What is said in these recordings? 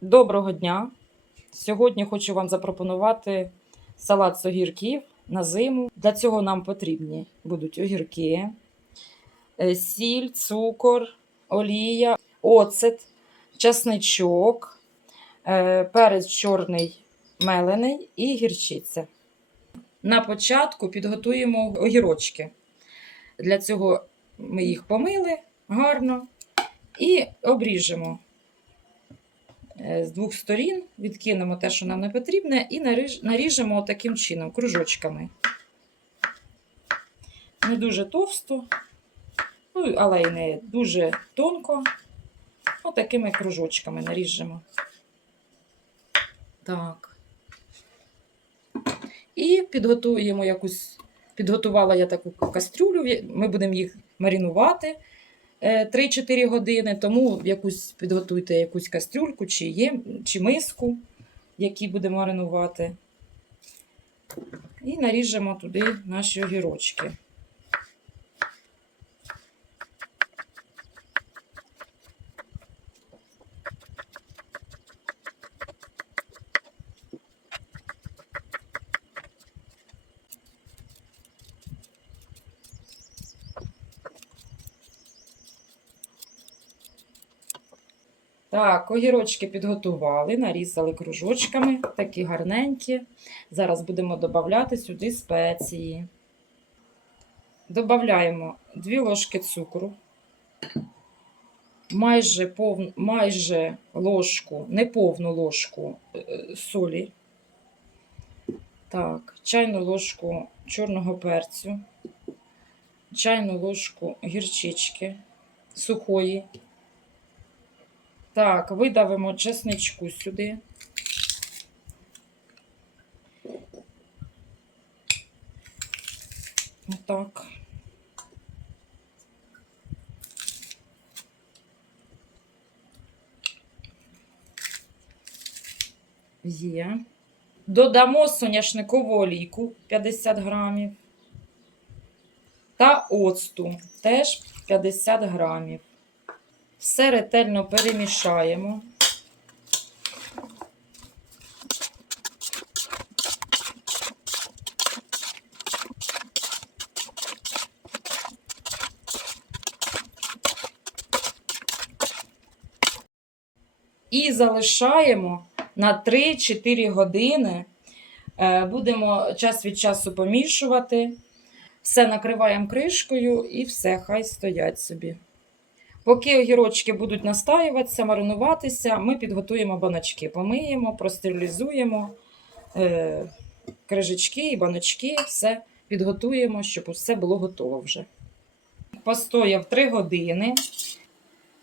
Доброго дня! Сьогодні хочу вам запропонувати салат з огірків на зиму. Для цього нам потрібні будуть огірки, е, сіль, цукор, олія, оцет, часничок, е, перець чорний мелений і гірчиця. На початку підготуємо огірочки. Для цього ми їх помили гарно і обріжемо з двох сторін, відкинемо те, що нам не потрібне, і наріжемо таким чином, кружочками. Не дуже товсто, ну, але й не дуже тонко. Отакими кружочками наріжемо. Так. І підготуємо якусь, підготувала я таку кастрюлю, ми будемо їх маринувати е, 3-4 години, тому якусь підготуйте якусь кастрюльку чи, є, чи миску, які будемо маринувати. І наріжемо туди наші огірочки. Так, огірочки підготували, нарізали кружочками, такі гарненькі. Зараз будемо додавати сюди спеції. Додаємо 2 ложки цукру, майже, пов... майже ложку, не повну ложку е, солі. Так, чайну ложку чорного перцю, чайну ложку гірчички сухої. Так, видавимо чесничку сюди. Отак. Є. Додамо соняшникову олійку 50 грамів. Та оцту теж 50 грамів. Все ретельно перемішаємо. І залишаємо на 3-4 години. Е, Будемо час від часу помішувати. Все накриваємо кришкою і все, хай стоять собі. Поки огірочки будуть настаюватися, маринуватися, ми підготуємо баночки. Помиємо, простерилізуємо е, крижечки і баночки, все підготуємо, щоб усе було готово вже. Постояв 3 години.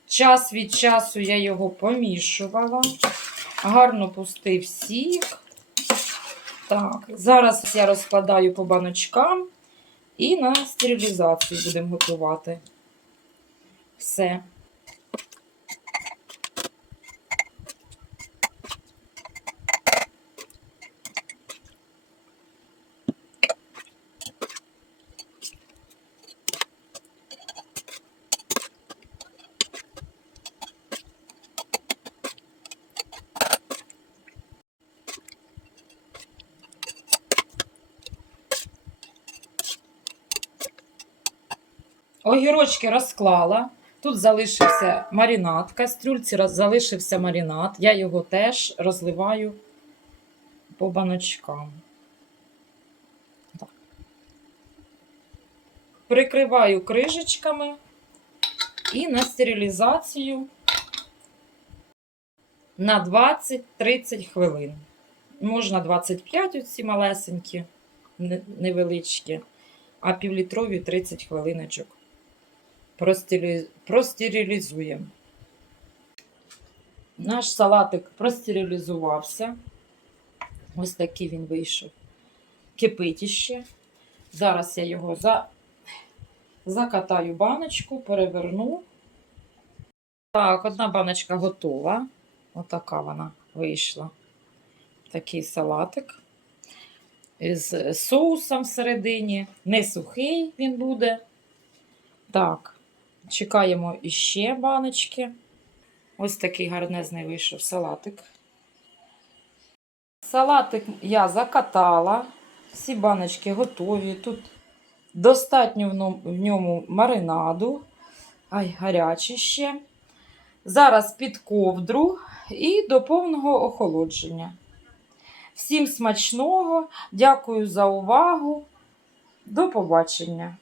Час від часу я його помішувала. Гарно пустив сік. Так, зараз я розкладаю по баночкам і на стерилізацію будемо готувати. Все. Огірочки розклала. Тут залишився маринад. В кастрюльці залишився маринад. Я його теж розливаю по баночкам. Так. Прикриваю крижечками і на стерилізацію на 20-30 хвилин. Можна 25 оці малесенькі, невеличкі, а півлітрові 30 хвилиночок простерилізуємо. Наш салатик простерилізувався. Ось такий він вийшов. Кипить іще. Зараз я його за... закатаю баночку, переверну. Так, одна баночка готова. Отака вона вийшла. Такий салатик. З соусом всередині. Не сухий він буде. Так, чекаємо іще баночки. Ось такий гарнезний вийшов салатик. Салатик я закатала. Всі баночки готові. Тут достатньо в ньому- маринаду. Ай, гарячий ще. Зараз під ковдру і до повного охолодження. Всім смачного, дякую за увагу. До побачення!